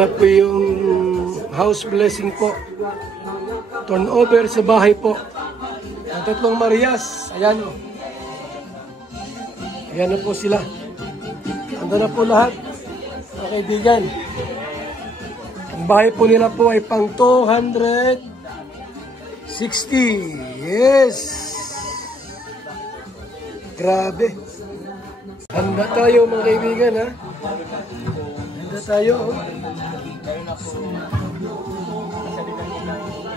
Po yung house blessing po. Turnover sa bahay po. Ang tatlong Marias. Ayan. Ayan na po sila. Ando na po lahat. Mga kaibigan. Ang bahay po nila po ay pang 260. Yes. Grabe. Handa tayo mga kaibigan ha. Handa tayo.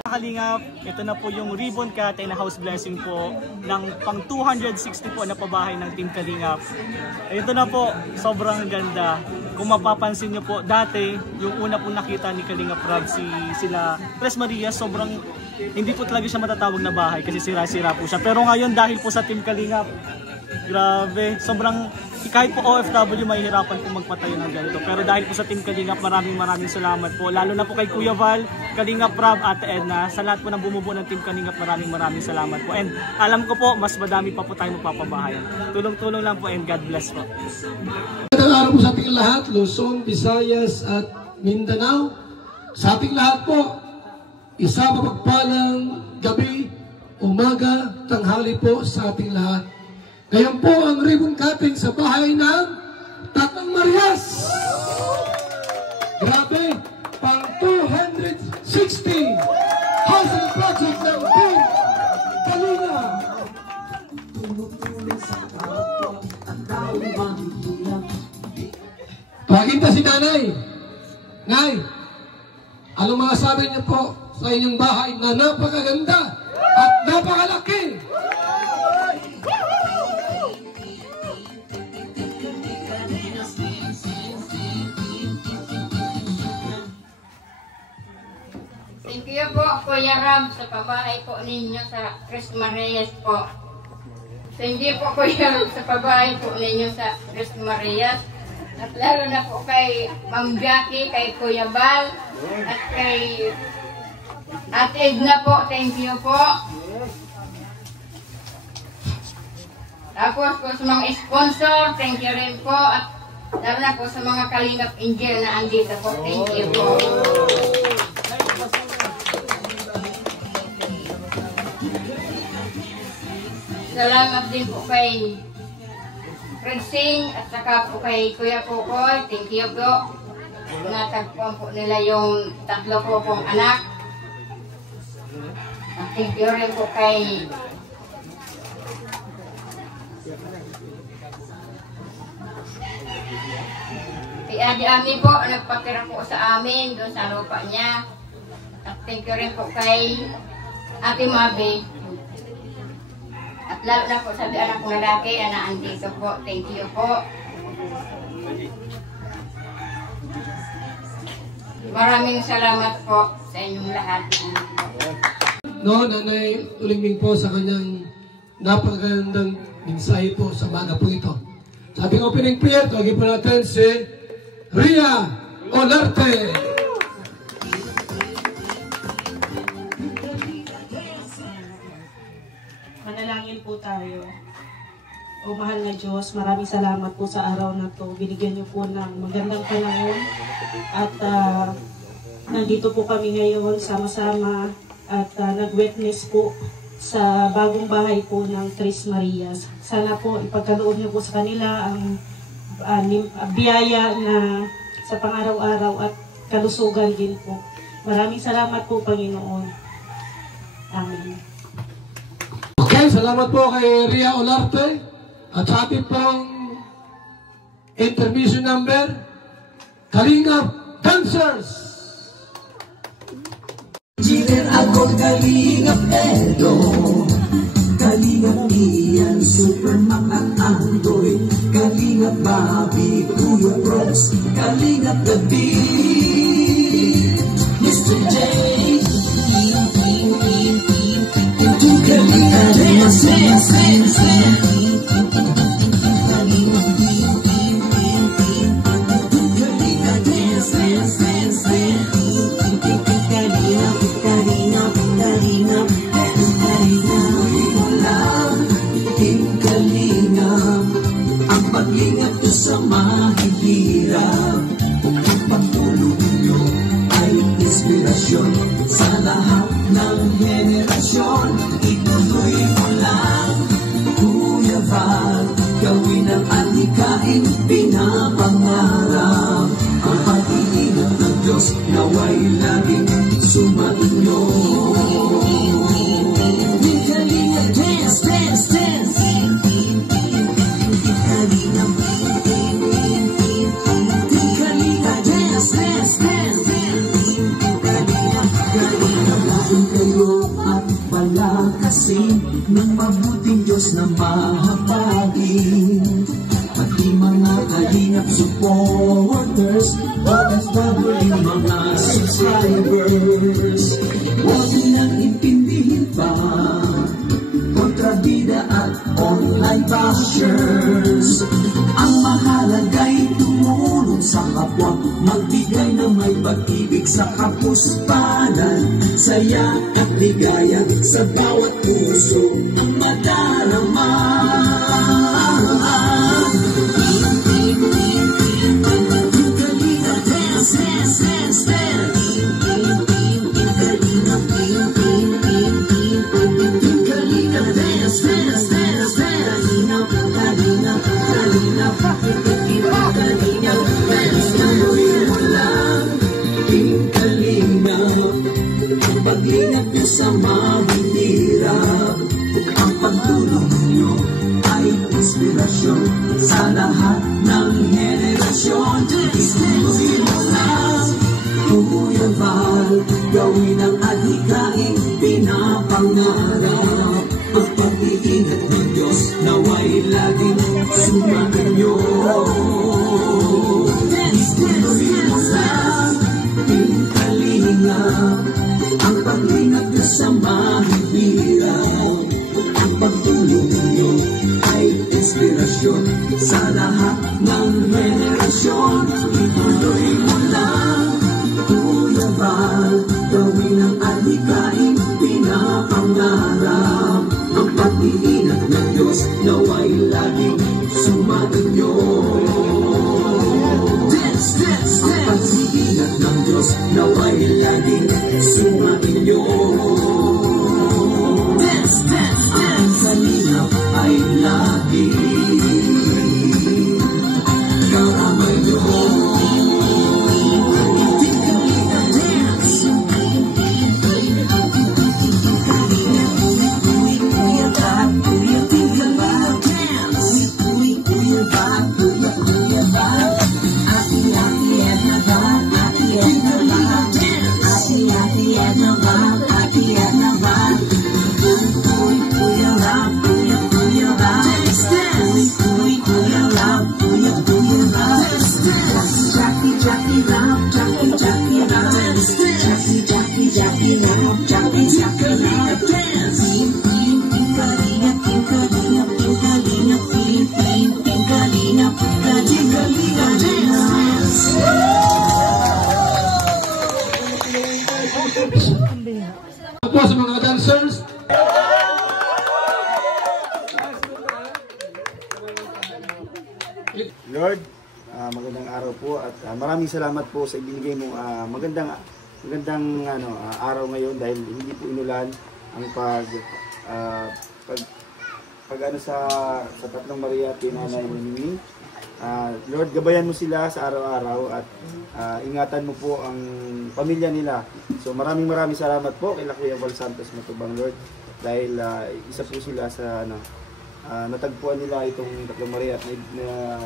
Kalingap, ito na po yung ribbon cut and house blessing po ng pang 260 po na pabahay ng Team Kalingap. Ito na po, sobrang ganda. Kung mapapansin nyo po, dati yung una po nakita ni Kalingap Rob sila Tres Marias, sobrang hindi po talaga siya matatawag na bahay kasi sira-sira po siya. Pero ngayon dahil po sa Team Kalingap, grabe, sobrang kahit po OFW mahihirapan po magpatayo ng ganito. Pero dahil po sa Team Kalingap, maraming salamat po. Lalo na po kay Kuya Val, Kalingap Rob, Ate Edna, sa lahat po ng bumubuo ng Team Kalingap, maraming salamat po. And alam ko po, mas madami pa po tayong magpapabahayan. Tulong-tulong lang po and God bless po. Magandang araw po sa ating lahat, Luzon, Visayas at Mindanao. Sa ating lahat po, isa mapagpalang gabi, umaga, tanghali po sa ating lahat. Ngayon po ang ribbon cutting sa bahay ng Tatlong Marias. Grabe, pang 260 housing project ng Team Kalingap. Pakita si Nanay. Nay, anong mga sabi niyo po sa inyong bahay na napakaganda at napakalaki? Thank you po, Kuya Ram, sa pabahay po ninyo sa Tres Marias po. Thank you po, Kuya Ram, sa pabahay po ninyo sa Tres Marias. At lalo na po kay Ma'am Jackie, kay Kuya Bal, at kay Ate Edna po. Thank you po. Tapos po sa mga sponsor, thank you rin po. At lalo na po sa mga Kalingap Angel na andito po. Thank you po. Salamat din po kay Fred Singh at saka po kay Kuya Kukoy. Thank you po. Natagpuan po nila yung tatlo po pong anak. At thank you rin po kay Adi Ami po, nagpatira po sa amin doon sa lupa niya. At thank you rin po kay Ate Mabe. At lalo na po sa anak kong lalaki na naandito po. Thank you po. Maraming salamat po sa inyong lahat. No, Nanay Tulingbing po sa kanyang napakagandang mensahe po sa maga po ito. Sa ating opening prayer, tawagin po natin si Ria Olarte. Manalangin po tayo. O mahal na Diyos, maraming salamat po sa araw na to. Binigyan niyo po ng magandang panahon at nandito po kami ngayon sama-sama at nag-witness po sa bagong bahay po ng Tres Marias. Sana po ipagkaloob niyo po sa kanila ang biyaya na sa pang-araw-araw at kalusugan din po. Maraming salamat po, Panginoon. Amen. Okay, salamat po kay Ria Olarte. At sa ating pong intermission number, Kalingap Dancers! Jiner ako Kalingap Edo, Kalingap Ian, Super Mama Andoy, Kalingap Bobby, Kuya Bros, Kalingap The Beat, Mr. J, Kalingap Dance. Ang pag-ingat ko sa mahihirap, ang pagtulong nyo inspirasyon sa lahat ng henerasyon. Ituloy mo lang, Kuya Val, gawin ang adhikain pinapangarap. Ang pag-iingat ng Diyos naway laging sumainyo. Kalinga, dance, dance, dance. Kalinga, Kalinga, dance, dance, dance. Kalinga, laging kayo at palakasin ng mabuting Diyos na mahabagin. Pati mga kalingap supporters, OFW mga subscribers, huwag nilang intindihin pa kontrabida at online bashers. Ang mahalaga'y tumulong sa kapwa, magbigay ng may pag-ibig sa kapuspanan, saya at ligaya sa bawat puso ang madarama. Pag-ingat niyo sa mahihirap, ang pagtulong niyo ay inspirasyon sa lahat ng henerasyon. Ituloy mo lang, Kuya Val, gawin ang adhikain pinapangarap. Ang pag-iingat ng Diyos naway laging sumainyo. Ituloy mo lang, Kalingap, ang pag-ingat niyo sa mahihirap, ang pagtulong niyo ay inspirasyon sa lahat ng henerasyon. Ituloy mo lang, Kuya Val, gawin ang adhikain pinapangarap. Ang pag-iingat ng Diyos naway laging sumainyo. Ang pag-iingat ng Diyos naway laging sumainyo. Ang kalingap ay laging karamay nyo. Po sa mga dancers. Lord, magandang araw po at maraming salamat po sa ibinigay mo magandang araw ngayon dahil hindi po inulan ang sa Tatlong Maria at Nanay Mimi. Lord, gabayan mo sila sa araw-araw at ingatan mo po ang pamilya nila. So maraming salamat po kay Kuya Val Santos Matubang, Lord, dahil isa po sila sa natagpuan nila itong Tatlong Maria at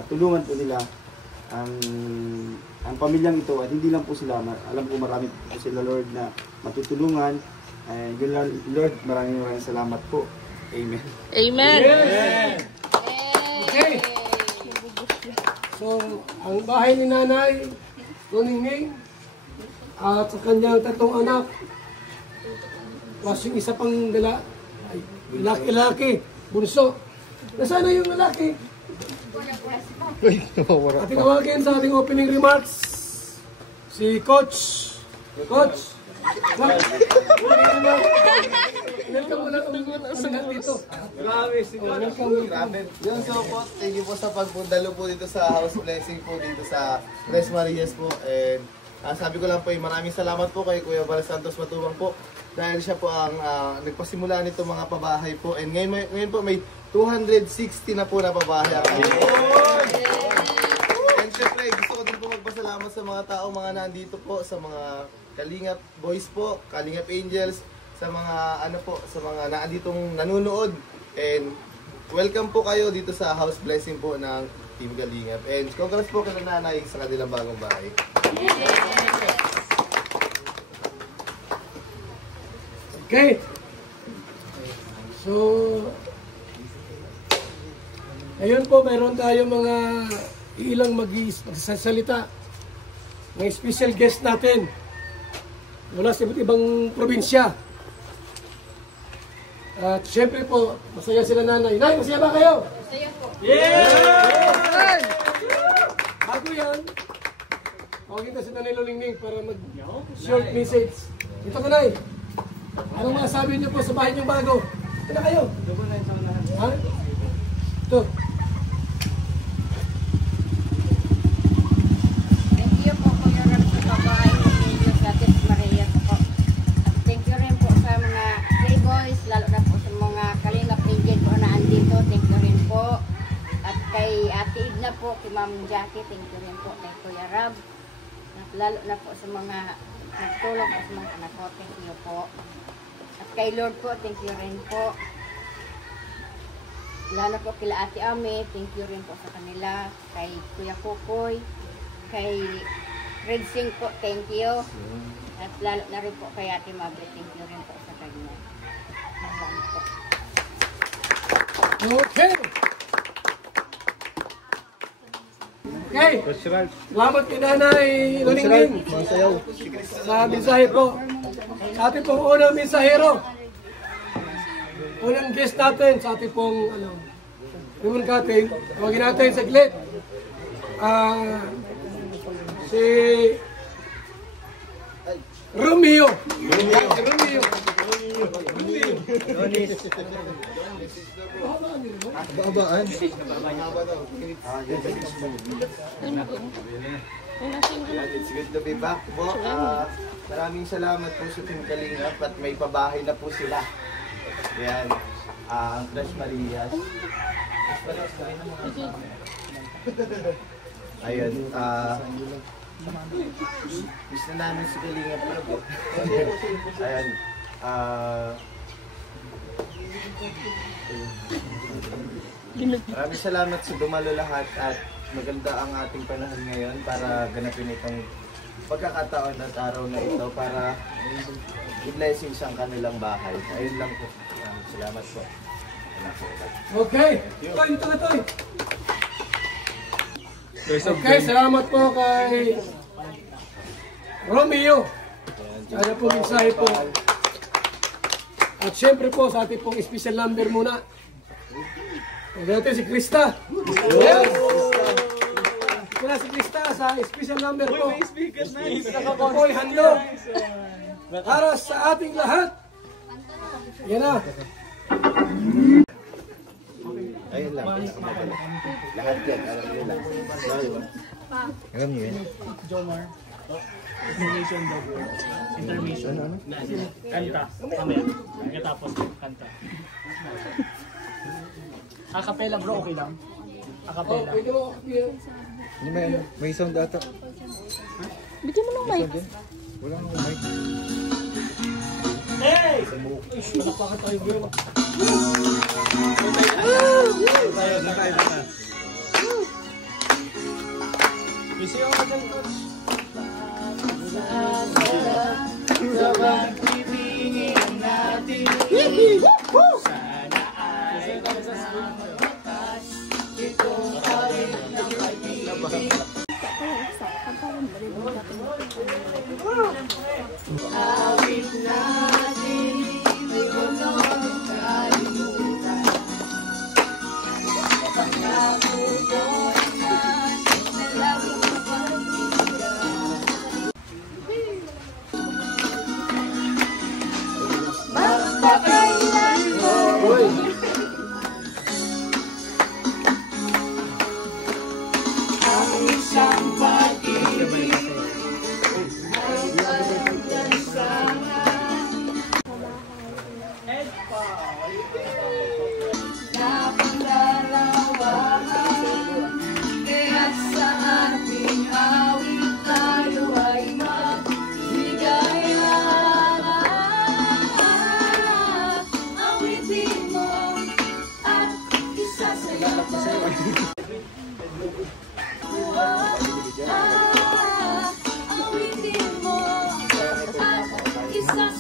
tulungan po nila ang pamilyang ito. At hindi lang po sila, alam ko marami po sila, Lord, na matutulungan. Yun lang, Lord, maraming salamat po. Amen. Amen. Okay. So, ang bahay ni Nanay Noningning at sa kanyang tatlong anak, plus yung isa pang laki-laki, bunso. Nasaan na yung lalaki? At tinawagin sa ating opening remarks si Coach. Coach! Welcome mo lang ang dito. Grabe, Yun, so po, thank you po sa pagpundalo po dito sa House Blessing po dito sa Tres Marias po. And Sabi ko lang po, maraming salamat po kay Kuya Val Santos Matubang po dahil siya po ang nagpasimula nito mga pabahay po. And ngayon po may 260 na po na pabahay ang And syempre, gusto ko din po magpasalamat sa mga tao, mga nandito po, sa mga Kalingap Boys po, Kalingap Angels, sa mga sa mga naanditong nanonood. And welcome po kayo dito sa house blessing po ng Team Kalingap. And congrats po kay nanay sa kanilang bagong bahay. Okay. So, ayun po, mayroon tayo mga ilang magsasalita. May special guest natin mula sa iba't ibang probinsya. At syempre po, masaya sila nanay. Nay, masaya ba kayo? Masaya po. Yeah! Bago yan, tawagin ka si Nanay Lolingning para mag-short message. Dito ka, Nay. Anong masasabi niyo po sa bahay niyong bago? Ito na kayo. Ha? Ito. Thank you po Kuya Ram sa pabahay ninyo sa Tres Marias po. At thank you rin po sa mga Playboys, lalo na po sa mga Kalingap Angel po na andito. Thank you rin po. At kay Ate Idna po, kay Ma'am Jackie, thank you rin po kay Kuya Rab. At lalo na po sa mga nagtulong po sa mga anak ko, thank you po. At kay Lord po, thank you rin po. Lalo po kila Ate Ame, thank you rin po sa kanila. Kay Kuya Kukoy, kay Red Sing po, thank you. At lalo na rin po kay Ate Mabel, thank you rin po sa kanya. Maraming po. Okay. Okay. Salamat kay Nanay Lolingning sa mensahe po. Sa ating pong unang mensahero. Unang guest natin sa ating pong ribbon cutting. Tawagin natin saglit. Si Romeo. Romeo. Babaan. It's good to be back po. Maraming salamat po sa Team Kalingap at may pabahay na po sila. Yan. Ang Tres Marias. Ayun. Miss na namin si Kalingap po. Ayan. Maraming salamat sa dumalo lahat at maganda ang ating panahon ngayon para ganapin itong pagkakataon at araw na ito para i-blessing sa kanilang bahay. Ayun lang po. Salamat po. Okay. Toy, dito ka, Toy. Okay, salamat po kay Romeo. Kaya po mensahe po. At syempre po sa ating pong special number muna. Huwag natin si Krista. Yes! Muna si Krista sa special number po. Ako'y handog. Para sa ating lahat. Yan na. Ayun lang. Lahat yan. Alam niyo yan? Jomar. Intermission daw po. Intermission. Kanta. Mamaya. Pagkatapos kanta. Acapella bro, okay lang? Acapella. Pwede mo May sound data. Bigyan mo ng mic. Walang mic. Hey! Palakpakan tayo bro. Isi ako dyan, coach. Sa pagpipingin natin, sana ay mawakas itong awit ng pag-ibig. Awit natin ay walang kalimutan. Pangako ko na laging Kuya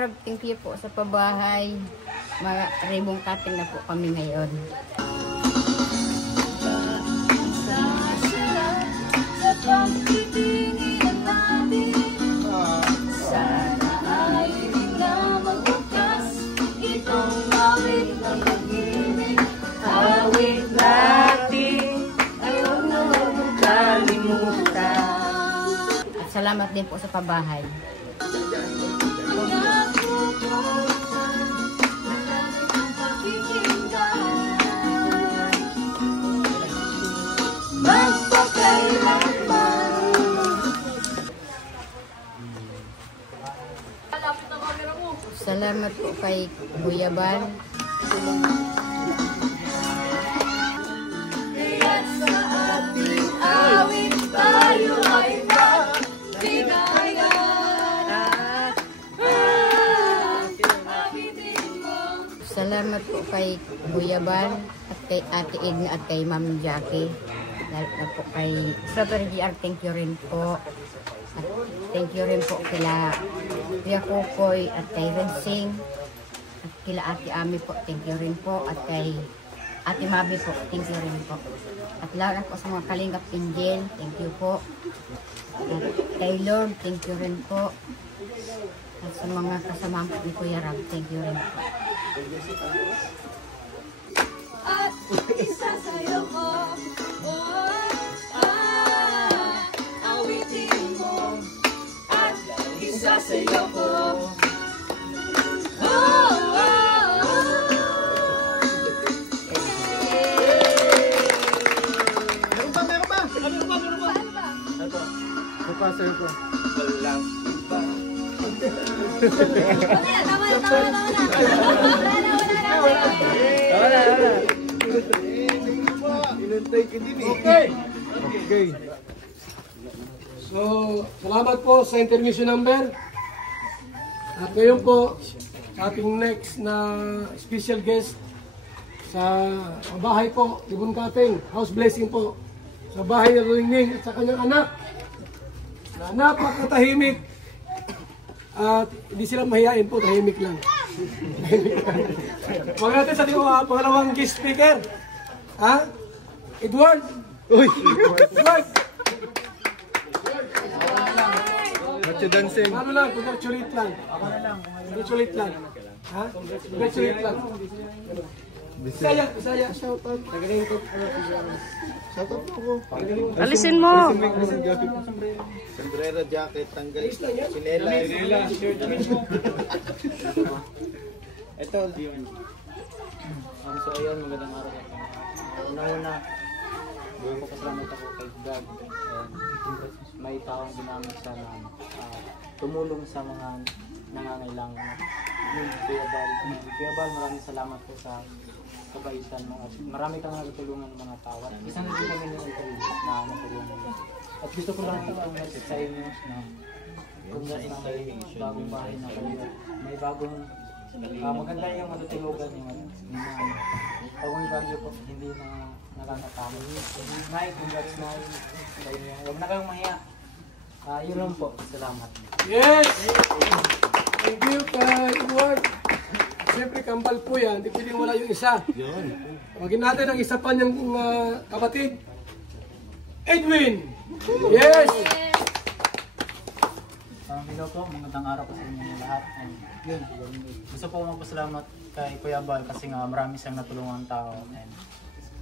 Rob, thank you po sa pabahay. Mga ribong cutting na po kami ngayon. Sana ay bigla magbukas itong awit ng pag-ibig. Awit natin ay huwag na huwag mong kalimutan. At salamat din po sa pabahay. Salamat po kay Kuya Bal. Kaya't sa ating awit tayo ay magbigayan. Salamat po kay Kuya Bal at kay Ate Edna at kay Ma'am Jackie. Lalo na po kay Super GR, thank you rin po. At thank you rin po kila Kuya Kukoy at kay Rensing. At kila Ate Ami po, thank you rin po. At kay Ate Mabi po, thank you rin po. At lalo na po sa mga Kalingap Angel, thank you po. At kay Lord, thank you rin po. At sa mga kasama po ni Kuya Rab, thank you rin po. At isa sa'yo ko, awitin mo. At isa sa'yo ko, Meron pa! Sa'yo ko. Walang iba. Wala. Inantay ka din eh. Okay. So, salamat po sa intermission number. At ngayon po, ating next na special guest sa bahay po, ribbon cutting, house blessing po. Sa bahay ni Ruining at sa kanyang anak na napakatahimik. At hindi sila mahihain po, tahimik lang. Huwag natin sa pangalawang guest speaker. Ha? Edward! Edward! Dancing. Ano lang, congratulate lang. Congratulate lang. Ha? Congratulate lang. Bisaya, shout out. Shout out po ako. Alisin mo! Sombrero, jacket, tanggal, sinela. Ito. So ayun, magandang araw sa una-una, pasalamat ako kay God. May taong ginamit sana tumulong sa mga nangangailangan. Kuya Bal, maraming salamat po sa kabaitan mo. At marami kang natulungan mga tao. At isang hindi kami ng interview na natulungan mo. At gusto ko lang itong message sa inyo na kung may bagong bahay na kayo, may bagong maganda yung matutulugan yung bagong value po, hindi na nakakatama. Nay, congrats na sa inyo. Huwag na kayong mahiya. Yun lang po. Salamat. Yes! Thank you kay Edward. Siyempre, kambal po yan. Hindi pwedeng wala yung isa. Tawagin natin ang isa pa niyang kapatid. Edwin! Yes! Hello po, magandang araw po sa inyo lahat. And yun, gusto po magpasalamat kay Kuya Bal kasi nga marami siyang natulungan tao. And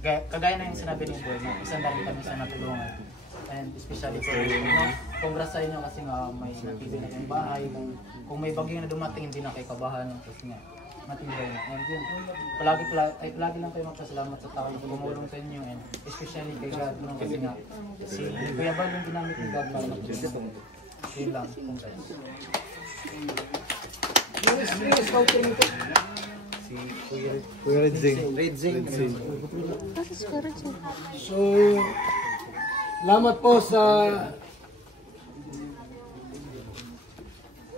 kagaya na yung sinabi ni Boy, isang dami kami siyang natulungan. And especially po, congrats sa inyo kasi nga may natibay na yung bahay. Kung may bagyo na dumating, hindi na kayo kabahan kasi nga matibay na. And yun, palagi lang kayo magpasalamat sa tao na gumulong sa inyo. And especially kay God, kasi nga si Kuya Bal yung ginamit ni God para matulungan. Yun lang, congrats. Si Kuya Redzing. So, salamat po sa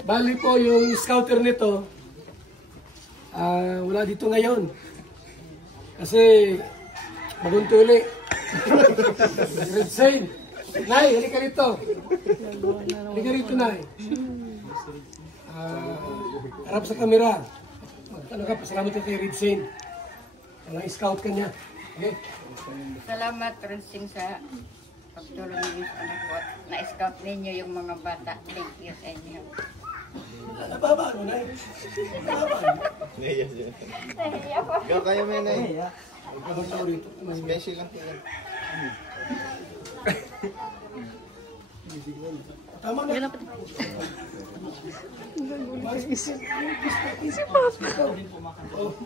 bali po yung scouter nito. wala dito ngayon. Kasi maguntuli. Red Saint. Nay, halika rito. Halika rito, Nay. Harap sa kamera. Ano ka, pasalamat ka kay Red Saint. Scout ka niya. Okay? Salamat, Ronsing, sa pagtulong ninyo sa anak ko. Na-scout ninyo yung mga bata. Thank you sa inyo. Nababa, ano, Nay? Nababa. Ikaw kayo, Menay. Special lang po yan. Tama na.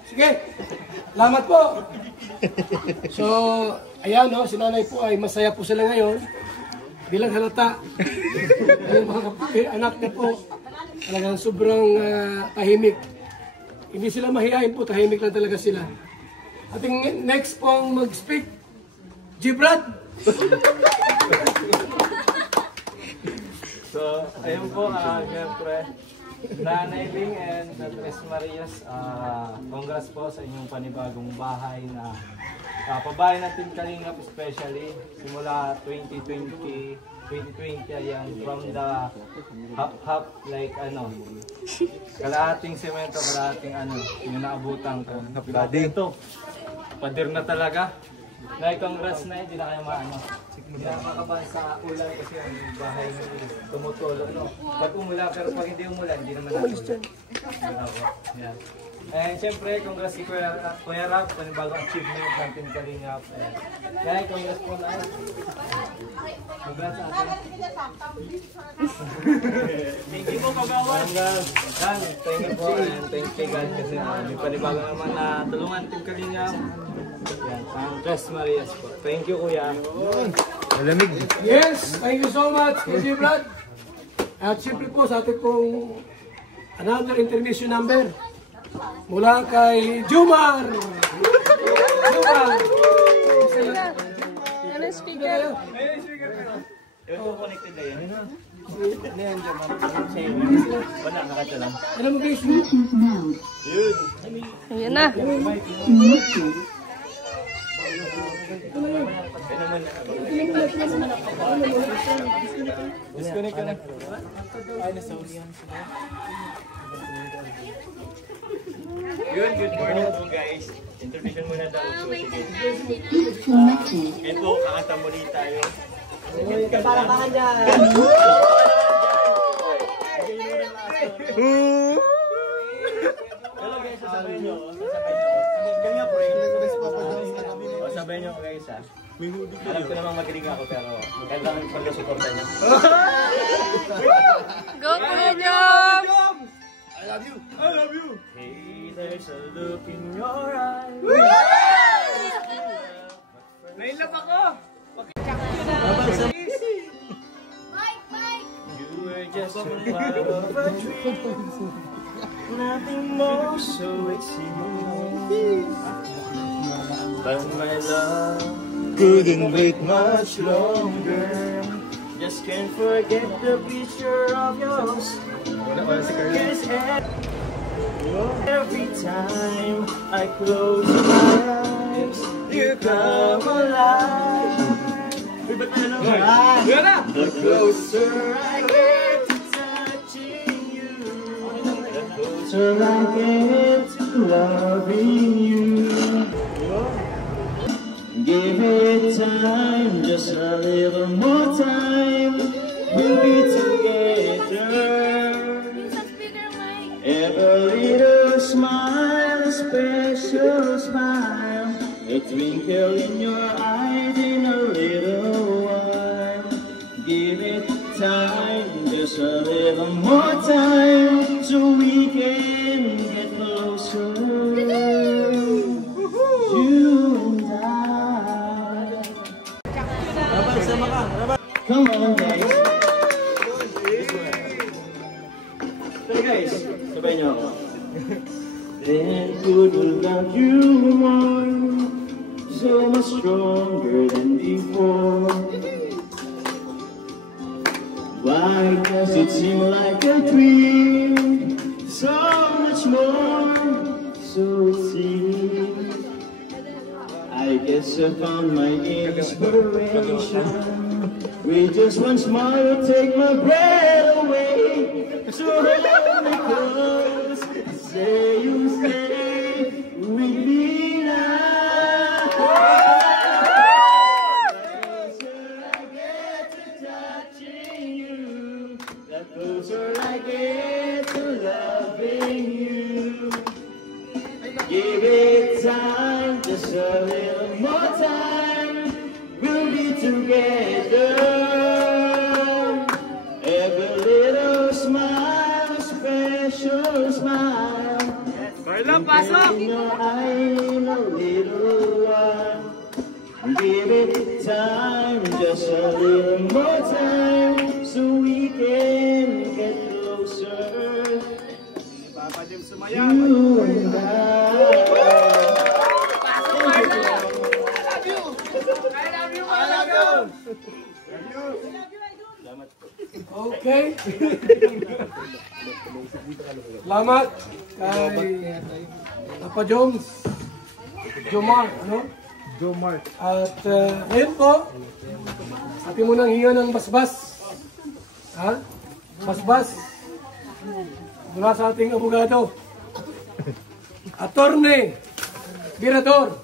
Sige. Salamat po. So, ayan, no, si nanay po ay masaya po sila ngayon. Bilang halata. Yung mga anak niya po, talagang sobrang tahimik. Hindi sila mahihain po, tahimik lang talaga sila. Ating next pong mag-speak, Gibrad. So, ayun po, siyempre, Nanay Ling and Tres Marias, congrats po sa inyong panibagong bahay na pabahay ng Team Kalingap especially, simula 2020, ayan, from the hap like kalahating semento, kalahating yung naabutan ko. Ito, pader na talaga. Nay, congrats na, hindi na kayo hindi na makabahan sa ulan kasi ang bahay nyo tumutulo. Pag umulan, pero pag hindi umulan, hindi naman natin. Yan. And siyempre, congrats kay Kuya Rap, panibagong achievement ng Team Kalingap. Yan, congrats po na. Congrats sa atin. Thank you po, Kagawan. Yan, thank you po and thank you God kasi may panibago naman na tulungan Team Kalingap. Yan, ang Tres Marias po. Thank you, Kuya. Malamig. Yes, thank you so much, Gibrad. At siyempre po sa ating pong another intermission number mula kay Jumar. Jumar. Ano speaker? Connected na yan. Wala, nakata lang. Ano mo guys? Yun. Ayan na. Disconnect ka na. Good morning po guys. Introduction muna daw. So, sige. Ito, kakanta muli tayo. Kapalakangan dyan. Hello guys, sasabayin nyo. Kanya po sabayin nyo guys ha. Alam ko naman magaling ako pero kailangan pala suporta niya. Go, Kuya Jom! I love you! I love you! Hey, there's a look in your eyes. Nailap ako! You were just a part of a dream. Nothing more so exceeding. But my love couldn't wait much longer. Just can't forget the picture of yours. Yes, every time I close my eyes, you come alive. The closer I get to touching you, the closer I get to loving you. Give it time, just a little more time. We'll be together. Every little smile, a special smile, a twinkle in your eyes in a little while. Give it time, just a little more time, so we can get closer. You and I. Come on, guys. Hey guys, sabay niyo ako. Then good without you more, so much stronger than before. Why does it seem like a dream? So much more, Yes, I found my inspiration. With just one smile, take my breath away. So hold me close, say you stay with me now. The closer I get to loving you. Give it time, just a little more time. We'll be together. Every little smile, special smile. In your eye, in a little while. Give it time, just a little more time, so we can get closer. You and Okay. Salamat kay Papa Jones. Jomar, ano? Jomar. At ngayon po, atin mo nang hinga ng basbas. Ha? Basbas. Mula sa ating abogado. Attorney. Birador.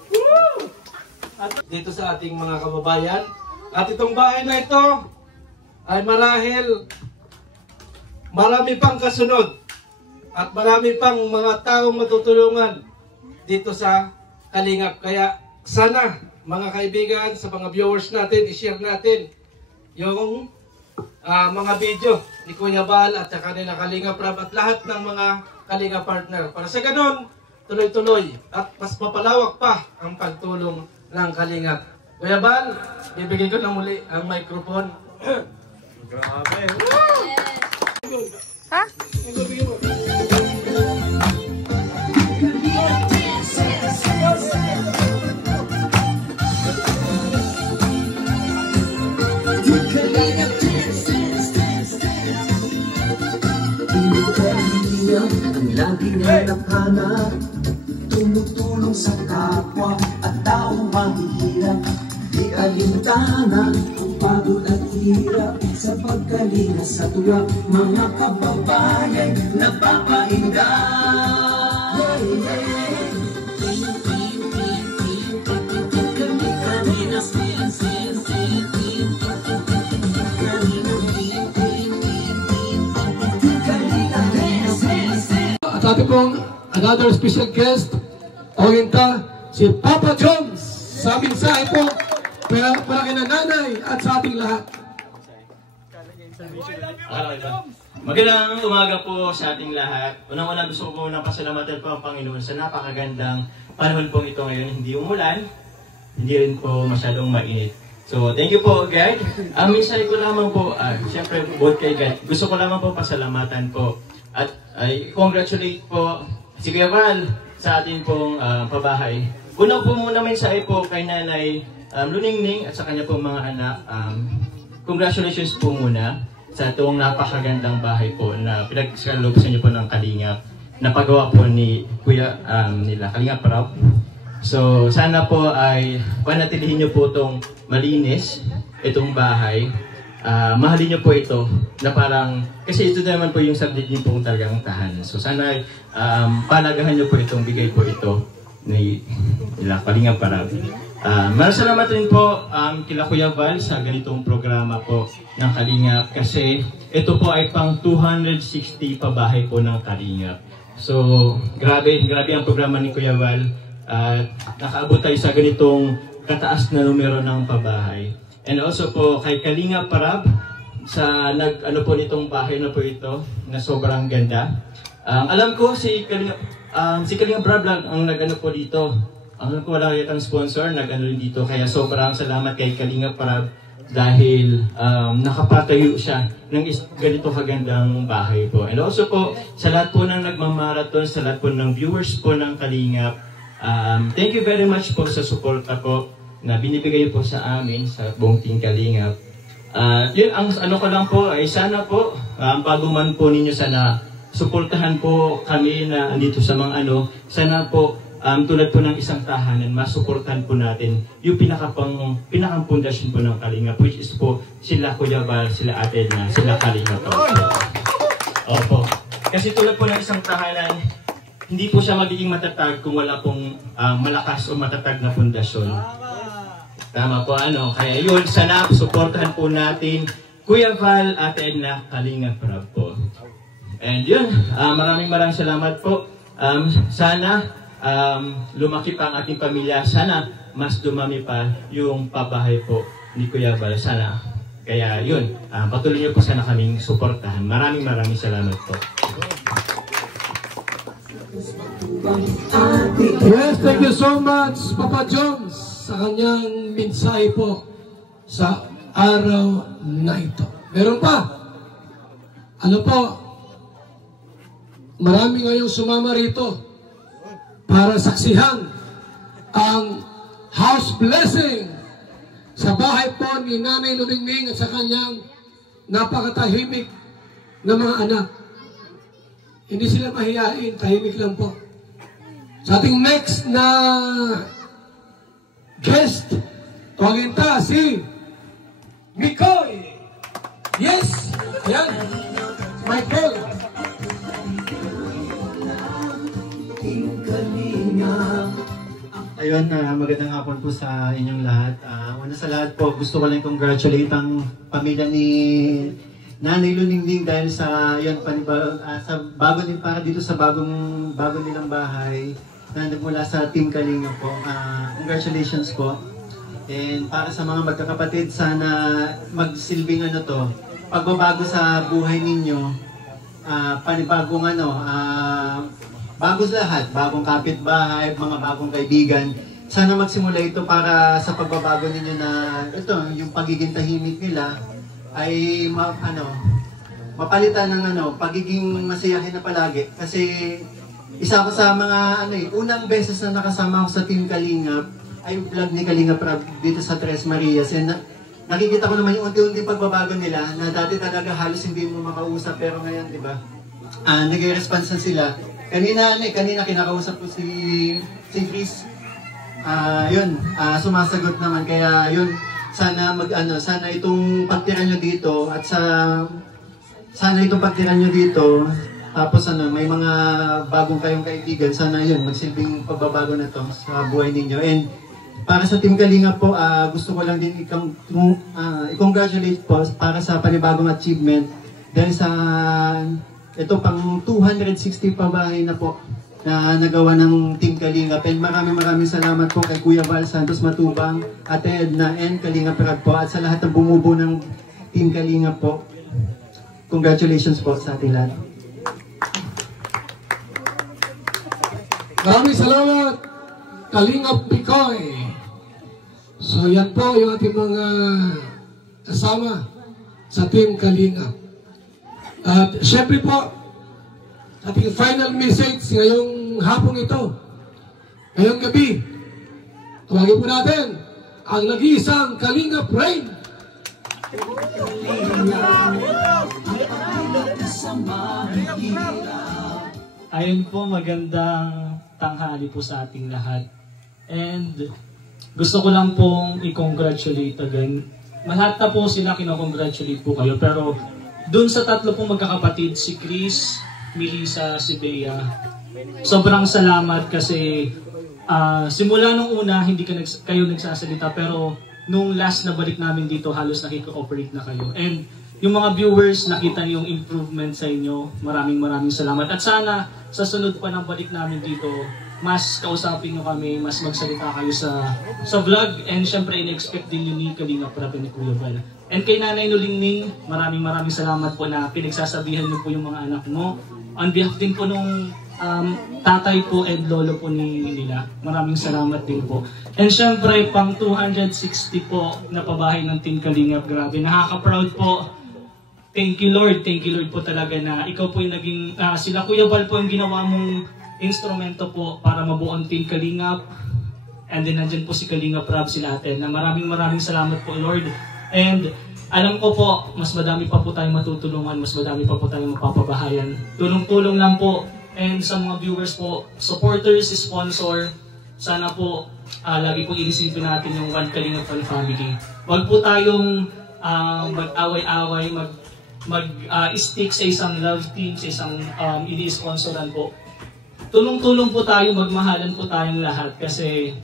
At dito sa ating mga kababayan. At itong bahay na ito ay marahil marami pang kasunod at marami pang mga taong matutulungan dito sa Kalingap. Kaya sana mga kaibigan, sa mga viewers natin, i-share natin yung mga video ni Kuya Val at saka nila Kalingap Rab at lahat ng mga Kalingap partner. Para sa ganun, tuloy-tuloy at mas mapalawak pa ang pagtulong ng Kalingap. Kuya Val, bibigyan ko na muli ang microphone. Grabe. Ha? Ang lagi na nakahanap, tumutulong sa kapwa at taong mahihirap. Di alintana ang pagod at hirap sa pagkalinga sa tuwa. Mga kababayan napapahinga. At ating pong another special guest, Orienta, si Papa Jones. Sa mensahe po, para kay nanay at sa ating lahat. Magandang umaga po sa ating lahat. Unang-una gusto ko munang pasalamatan po ang Panginoon sa napakagandang panahon po ito ngayon. Hindi umulan, hindi rin po masyadong mainit. So, thank you po, God. Ang mensahe ko lamang po, siyempre, both kay God, gusto ko lamang po pasalamatan po. At congratulate po si Kuya Val sa ating pong pabahay. Una po muna mensahe po kay Nanay Luningning at sa kanya pong mga anak. Congratulations po muna sa itong napakagandang bahay po na pinagkaloob sa inyo po ng Kalingap. Napagawa po ni Kuya nila, Kalingap Rab. So sana po ay panatilihin nyo po itong malinis, itong bahay. Mahalin nyo po ito na parang, kasi ito naman po yung subject nyo pong talagang tahanan. So sana palagahan nyo po itong bigay po ito ni Kalingap Rab. Maraming salamat rin po kila Kuya Val sa ganitong programa po ng Kalingap kasi ito po ay pang 260 pabahay po ng Kalingap. So grabe ang programa ni Kuya Val. Nakaabot tayo sa ganitong kataas na numero ng pabahay. And also po kay Kalingap Rab sa nag-ano po nitong bahay na po ito na sobrang ganda. Alam ko si Kalingap Rab lang ang nag-ano po dito. Alam ko wala yatang sponsor, nag-ano rin dito. Kaya sobrang salamat kay Kalingap Rab dahil nakapatayo siya ng ganito kagandang bahay po. And also po sa lahat po ng nagmamarathon, sa lahat po ng viewers po ng Kalingap, thank you very much po sa suporta po na binibigay po sa amin sa buong Team Kalingap. Yun, ang ano ko lang po ay sana po, bago man po ninyo sana suportahan po kami na andito sa mga sana po tulad po ng isang tahanan, masuportan po natin yung pinakang pundasyon po ng Kalingap, which is po sila Kuya Val, sila Ate Edna, sila Kalingap. Opo. Kasi tulad po ng isang tahanan, hindi po siya magiging matatag kung wala pong malakas o matatag na pundasyon. Tama po, ano? Kaya yun, sana suportahan po natin Kuya Val, Ate Edna, Kalingap Rab po. And yun, maraming salamat po. Sana lumaki pa ang ating pamilya. Sana mas dumami pa yung pabahay po ni Kuya Val. Sana. Kaya yun, patuloy niyo po sana kaming suportahan. Maraming salamat po. Yes, thank you so much, Papa Jones, sa kanyang mensahe po sa araw na ito. Meron pa? Ano po? Marami ngayong sumama rito para saksihan ang house blessing sa bahay po ni Nanay Luningning at sa kanyang napakatahimik na mga anak. Hindi sila mahihain, tahimik lang po. Sa ating next na guest, tawagin ta si Mikoy. Yes! Ayan. Michael. Ayun, magandang hapon po sa inyong lahat. Una sa lahat po, gusto ko lang congratulate ang pamilya ni Nanay Luningning dahil sa sa bago din para dito sa bago nilang bahay na nagmula sa Team Kalinga po. Congratulations po. And para sa mga magkakapatid, sana magsilbing pagbabago sa buhay ninyo, panibagong bago sa lahat, bagong kapitbahay, mga bagong kaibigan. Sana magsimula ito para sa pagbabago ninyo na yung pagiging tahimik nila ay mapalitan ng pagiging masayahin na palagi. Kasi isa ko sa mga unang beses na nakasama ako sa Team Kalingap ay vlog ni Kalingap Rab dito sa Tres Marias. And nakikita ko naman yung unti-unti pagbabago nila na dati talaga halos hindi mo makausap, pero ngayon, di ba? Nag-response na sila. Kanina kinakausap ko si Chris. Sumasagot naman. Kaya yun, sana sana itong pagtira nyo dito at tapos may mga bagong kayong kaibigan, sana yun, magsilbing pagbabago na to sa buhay ninyo. And para sa Team Kalinga po, gusto ko lang din i-congratulate po para sa panibagong achievement dahil sa ito pang 260 pabahay na po na nagawa ng Team Kalinga. And maraming salamat po kay Kuya Val Santos Matubang, Ate Edna, and Kalinga Rab po, at sa lahat ng bumubuo ng Team Kalinga po. Congratulations po sa ating lahat. Maraming salamat, Kalingap Mikoy. So yan po yung ating mga kasama sa Team Kalingap. At syempre po, ating final message ngayong hapong ito, ngayong gabi, tawagin po natin ang nag-iisang Kalingap Rain. Ayun po, magandang tanghali po sa ating lahat. And gusto ko lang pong i-congratulate again. Lahat na po sila kinakongratulate po kayo. Pero dun sa tatlo pong magkakapatid, si Chris, Melissa, si Bea, sobrang salamat kasi simula nung una hindi kayo nagsasalita, pero nung last na balik namin dito halos nakikooperate na kayo. And yung mga viewers, nakita niyo yung improvement sa inyo. Maraming salamat. At sana sa sunod pa ng balik namin dito, mas kausapin nyo kami, mas magsalita kayo sa vlog. And syempre, in-expect din yun ni Kalingap Rab ni Kuya Val. And kay Nanay Luningning, maraming salamat po na pinagsasabihan niyo po yung mga anak mo. On behalf din po nung tatay po and lolo po nila. Maraming salamat din po. And syempre, pang 260 po na pabahay ng Team Kalingap. Grabe, nakaka-proud po. Thank you Lord po talaga na ikaw po yung naging, sila Kuya Val po yung ginawa mong instrumento po para mabuo ang Team Kalingap. And then nandyan po si Kalingap Rab, sila Ate na maraming salamat po Lord. And alam ko po, mas madami pa po tayong matutulungan, mas madami pa po tayong mapapabahayan. Tulong-tulong lang po And sa mga viewers po, supporters, sponsor, sana po lagi po inisipin natin yung One Kalingap family. Huwag po tayong mag-away-away, mag-stick sa isang love team, sa isang ini-sponsoran po. Tulong-tulong po tayo, magmahalan po tayong lahat kasi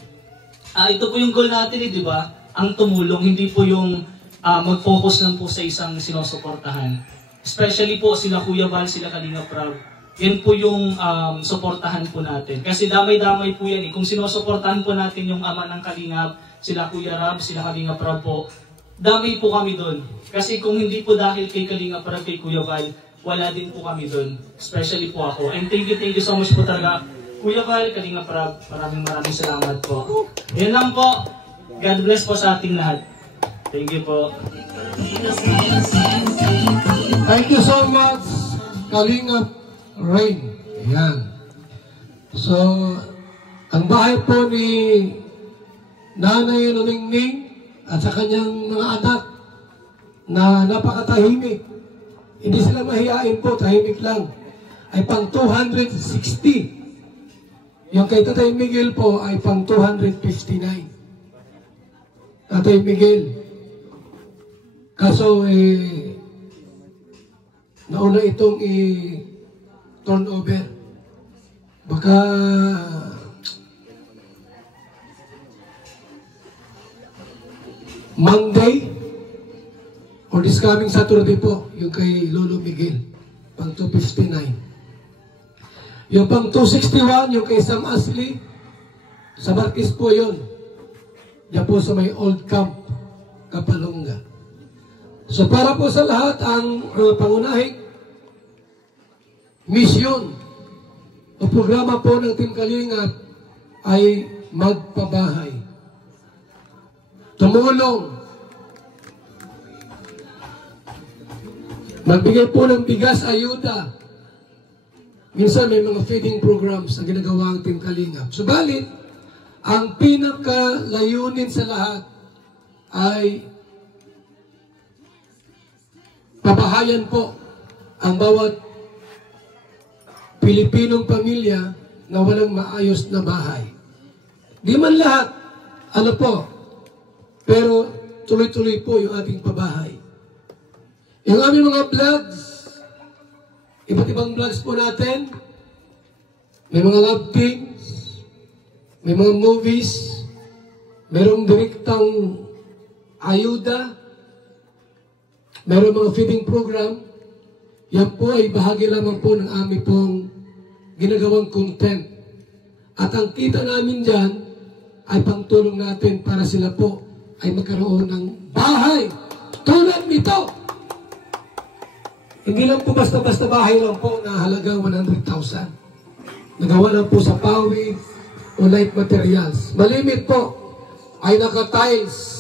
ito po yung goal natin di ba? Ang tumulong, hindi po yung mag-focus lang po sa isang sinusuportahan. Especially po sila Kuya Val, sila Kalingap Rab. Yan po yung suportahan po natin. Kasi damay-damay po yan. Kung sinusuportahan po natin yung ama ng Kalingap, sila Kuya Rab, sila Kalingap Rab po, damay po kami doon. Kasi kung hindi po dahil kay Kalingap Rab, kay Kuya Val, wala din po kami doon. Especially po ako. And thank you so much po talaga. Kuya Val, Kalingap Rab, maraming salamat po. Yan lang po. God bless po sa ating lahat. Thank you po. Thank you so much, Kalingap Rain. Ayan. So, ang bahay po ni Nanay Nuningning at sa kanyang mga anak na napakatahimik. Hindi sila mahihain po, tahimik lang. Ay pang 260. Yung kay Tatay Miguel po ay pang 259. Tatay Miguel. Kaso nauna itong turnover. Baka Monday or this coming Saturday po, yung kay Lolo Miguel, pang 259. Yung pang 261, yung kay Sam Ashley, sa Marquez po yun. Diyan po sa may Old Camp, Kapalonga. So para po sa lahat, ang pangunahing misyon o programa po ng Team Kalingap ay magpabahay. Tumulong. Magbigay po ng bigas, ayuda. Minsan may mga feeding programs na ginagawa ang Team Kalingap. Subalit, ang pinakalayunin sa lahat ay pabahayan po ang bawat Pilipinong pamilya na walang maayos na bahay. Di man lahat, ano po, pero tuloy-tuloy po yung ating pabahay. Yung aming mga vlogs, iba't ibang vlogs po natin, may mga love teams, may mga movies, mayroong direktang ayuda, mayroong mga feeding program. Yan po ay bahagi lamang po ng aming pong ginagawang content. At ang kita namin dyan ay pangtulong natin para sila po ay magkaroon ng bahay tulad nito. Hindi lang po basta-basta bahay lang po na halagang 100,000. Nagawa lang po sa pawid o light materials. Malimit po ay naka-tiles.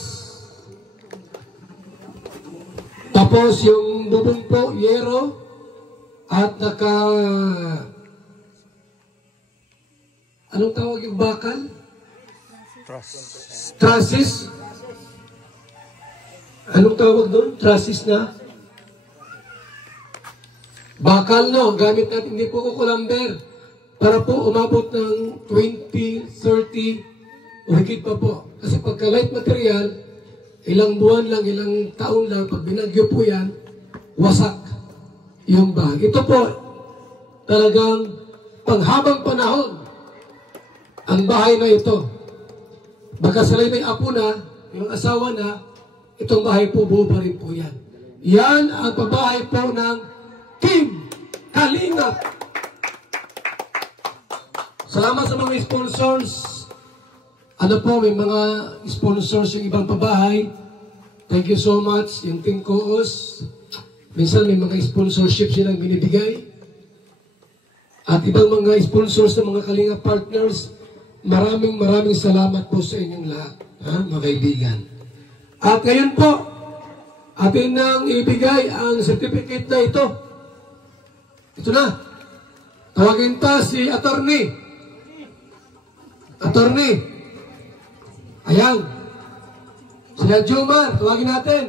Tapos yung bubong po, yero, at anong tawag yung bakal? Trusses. Anong tawag doon? Trusses na? Bakal, no? Gamit natin, hindi po kukulamber. Para po umabot ng 20, 30, o higit pa po. Kasi pagka light material, ilang buwan lang, ilang taon lang, pag binagyo po yan, wasak yung bahay. Ito po, talagang panghabang panahon, ang bahay na ito. Baka sila may apo na, yung asawa na, itong bahay po, buo pa rin po yan. Yan ang pabahay po ng Team Kalingap. Salamat sa mga sponsors. Ano po, may mga sponsors yung ibang pabahay. Thank you so much. Yung Team Koos. Minsan may mga sponsorship silang binibigay. At ibang mga sponsors ng mga Kalingap partners. Maraming salamat po sa inyong lahat. Mga kaibigan. At ngayon po, atin nang ibigay ang certificate na ito. Ito na. Tawagin ta si attorney. Attorney. Ayan. Sila Jumar, tawagin natin.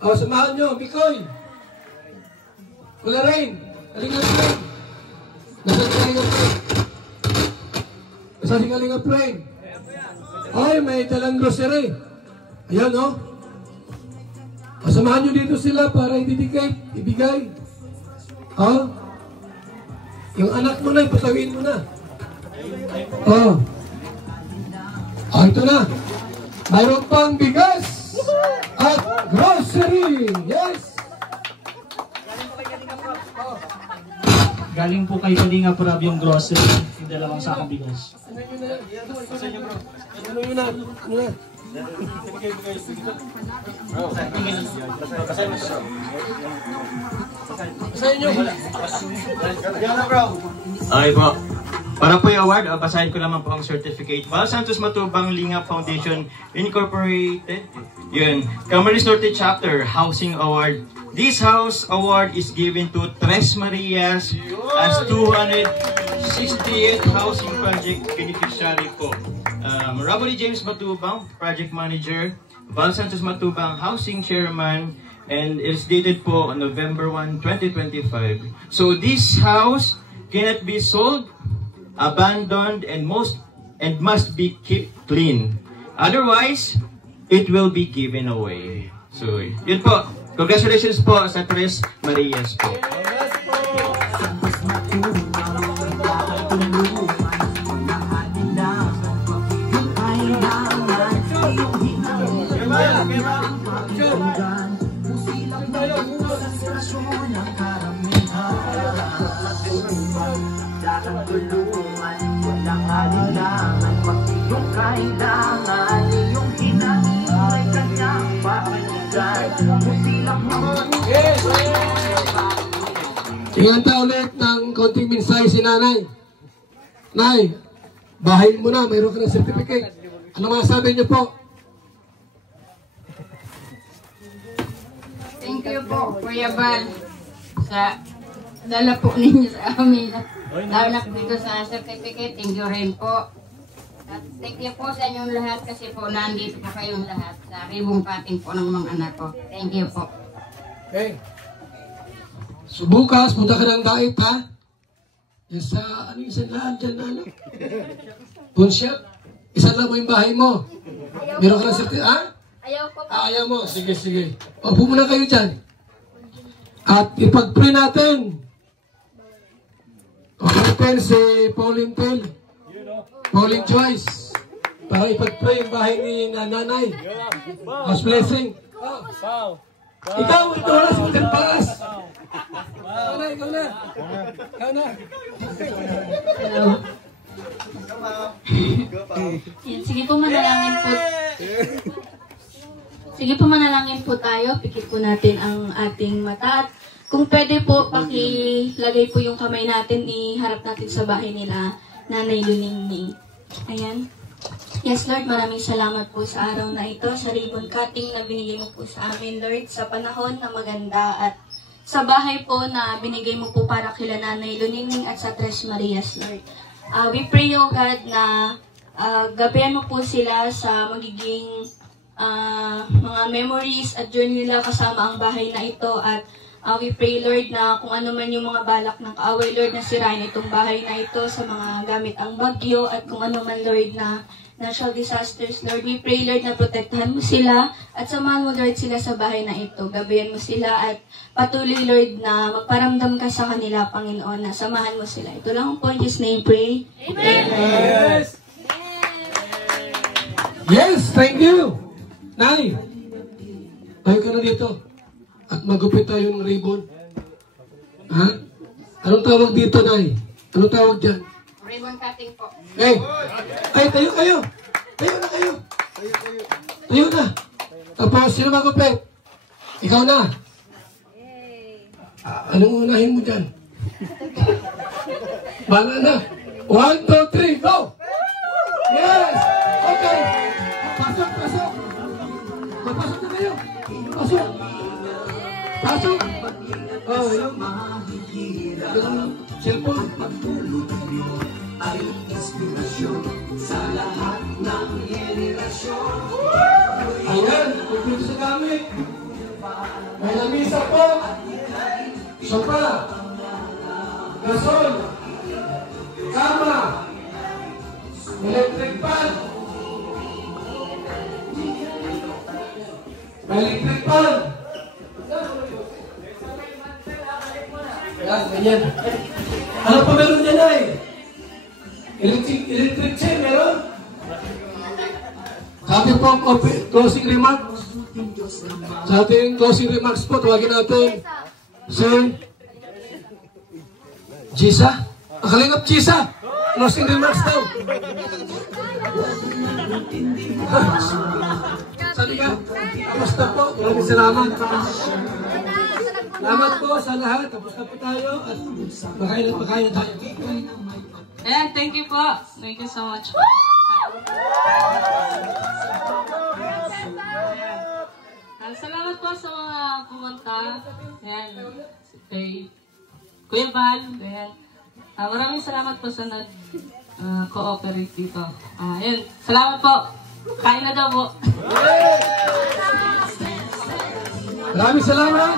O, samahan nyo, Bikoy. Wala rin. Halika natin. Nasaan si Kalinga Frank? Nasaan si Kalinga Frank? Ay, may dalang grocery. Ayan, oh. Pasamahan nyo dito sila para ibigay. Oh. Yung anak mo na, ipatawin mo na. Oh. Oh, ito na. Mayroon pang bigas at grocery. Yes. Galing po kay Kalinga Prab yung grocery. Yung dalawang sakong bigas. Ano yun na? Ano na? Basahin nyo. Okay po. Para po yung award, basahin ko naman po ang certificate. Val Santos Matubang Lingap Foundation Incorporated. Yun. Camarines Norte Chapter Housing Award. This house award is given to Tres Marias as 268th housing project beneficiary po. Robert James Matubang, Project Manager. Val Santos Matubang, Housing Chairman. And it's dated po on November 1, 2025. So this house cannot be sold, abandoned, and must be kept clean. Otherwise, it will be given away. So, yun po. Congratulations po sa Tres Marias po. Inganta ulit ng konting mensahe si Nanay. Nay, bahay mo na, mayroon ka ng certificate. Ano masasabi niyo po? Thank you po, Kuya Val, sa dala po ninyo sa amin. Lalo na dito sa certificate, thank you rin po. At thank you po sa inyong lahat kasi po nandito po kayong lahat sa ribbon cutting po ng mga anak ko. Thank you po. Okay. So bukas, punta ka ng Dait, ha? Yes, ano yung isang lahat dyan na ano? Punsyap? Isa lang mo yung bahay mo. Meron ka ng certificate, ha? Ayaw ko po. Ayaw mo? Sige, sige. Opo muna kayo dyan. At ipag-pray natin. Open si Pauline Tel. Pauline Joyce. Para ipag-pray yung bahay ni Nanay. House blessing. Ikaw na si Mr. Paras. Ikaw na. Sige po, manalangin po. Sige po, manalangin po tayo. Pikit po natin ang ating mata. At kung pwede po, pakilagay po yung kamay natin, iharap natin sa bahay nila, Nanay Luningning. Ayan. Yes, Lord, maraming salamat po sa araw na ito, sa ribbon cutting na binigay mo po sa amin, Lord, sa panahon na maganda at sa bahay po na binigay mo po para kila Nanay Luningning at sa Tres Marias, Lord. We pray, O God, na gabayan mo po sila sa magiging mga memories at journey nila kasama ang bahay na ito at we pray, Lord, na kung ano man yung mga balak ng kaaway, Lord, na sirain itong bahay na ito sa mga gamit ang bagyo at kung ano man, Lord, na natural disasters, Lord. We pray, Lord, na protektahan mo sila at samahan mo, Lord, sila sa bahay na ito. Gabayan mo sila at patuloy, Lord, na magparamdam ka sa kanila, Panginoon, na samahan mo sila. Ito lang po, in Jesus' name, pray. Amen. Yes! Yes, thank you! Nay, tayo ka na dito. At magupit tayo ng ribbon. Ha? Anong tawag dito, Nay? Anong tawag dyan? Ribbon cutting po. Hey! Ay, tayo kayo! Tayo na kayo! Tayo na! Tapos, sino magupit? Ikaw na! Anong unahin mo dyan? Bala na! 1, 2, 3, go! Yes! Okay! Pasok, pasok! Papasok na kayo! Pasok! Pasok! Oh, yung cellphone. Ay inspirasyon sa lahat ng henerasyon. Ayan, kumpleto sa gamit. May lamisa po. Sopa. Gasol. Electric pan. Yan, ganyan. Ano pa meron dyan ay? Electric chair meron? Sa ating po closing remarks. Sa ating closing remarks po, tawagin natin Sir Jisa. Kalingap Jisa. Closing remarks daw. Sabi ka, tapos na po. Maraming salamat. Salamat po sa lahat. Tapos na po tayo at makain na tayo. And thank you po. Thank you so much. Salamat po sa mga pumunta. Ayan, kay Kuya Val. Ayan. Maraming salamat po sa nag-cooperate dito. Ayan, salamat po. Kain na daw po. Maraming salamat.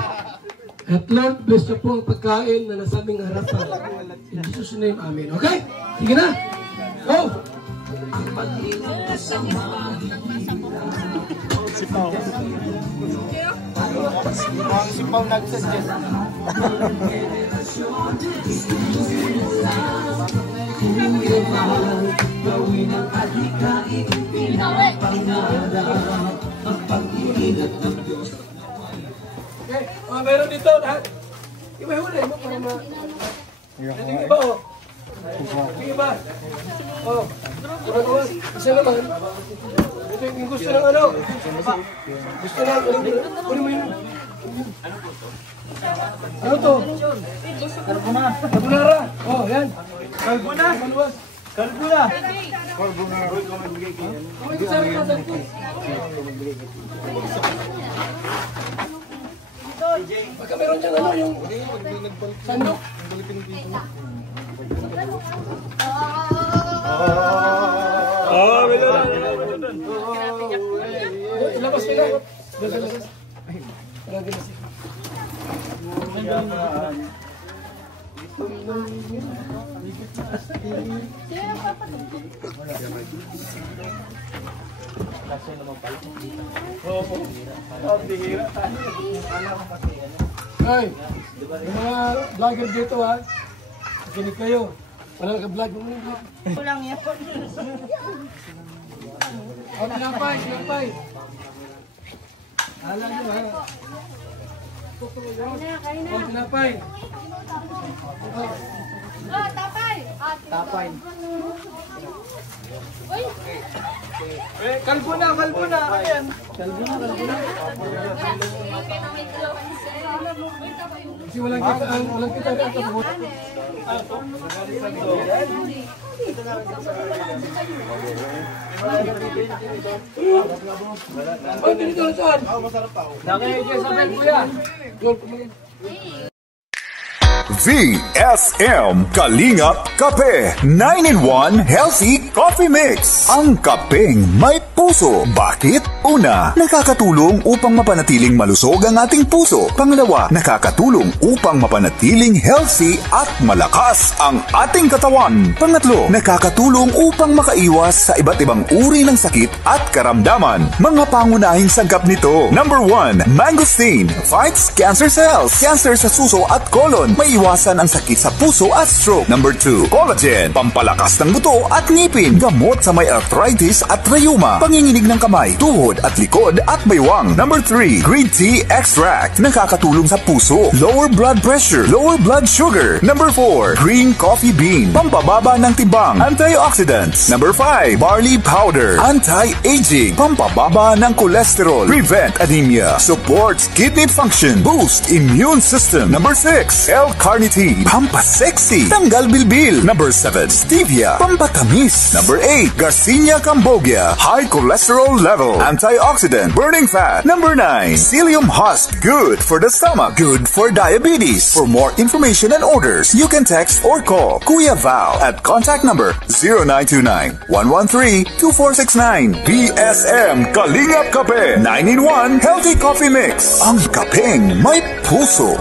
At Lord, bless na po ang pagkain na nasa aming harapan. In Jesus' name, Amen. Okay? Sige na. Go! Si Pao. Si Pao nag-suggest. Gawin ang adhikain, pinapangarap ang pag-ibig ng Diyos. Okay, meron dito lahat. Iba-huli mo para ma... Yung iba, oh. Yung iba. Oh. Isa naman. Ito yung gusto ng ano. Gusto ng... Uli mo yun. Ano to? Carbonara. Oh, yan. Carbona. Carbona. Pagka meron dyan ano yung sandok. Ilabas nila. Ay, yung mga vlogger dito ha, kinig kayo. Wala ka-vlog mo. Kulang yan. O, pinapay. Alam nyo ha. Kain O, pinapay. tapay. Tapay. Uy. Kalbuna. Ayan. Kasi walang kita dito. Oh, dito na saan? Masarap pa. Nakikita sa bel, kuya. VSM Kalingap Kape 9-in-1 Healthy Coffee Mix. Ang kapeng may puso. Bakit? Una, nakakatulong upang mapanatiling malusog ang ating puso. Pangalawa, nakakatulong upang mapanatiling healthy at malakas ang ating katawan. Pangatlo, nakakatulong upang makaiwas sa iba't ibang uri ng sakit at karamdaman. Mga pangunahing sangkap nito. Number 1, mangosteen fights cancer cells. Cancer sa suso at colon. May iwasan ang sakit sa puso at stroke. Number 2, collagen, pampalakas ng buto at ngipin. Gamot sa may arthritis at rheuma. Panginginig ng kamay, tuhod at likod at baywang. Number 3, green tea extract, nakakatulong sa puso. Lower blood pressure, lower blood sugar. Number 4, green coffee bean, pampababa ng timbang. Antioxidants. Number 5, barley powder, anti-aging, pampababa ng cholesterol. Prevent anemia, supports kidney function, boost immune system. Number 6, L-carnitine, pampasexy, tanggal bilbil. Number 7, stevia, pampatamis. Number 8, Garcinia cambogia, high cholesterol level, antioxidant, burning fat. Number 9, psyllium husk, good for the stomach, good for diabetes. For more information and orders, you can text or call Kuya Val at contact number 0929-113-2469. BSM Kalingap Kape 9-in-1 Healthy Coffee Mix. Ang kapeng may puso.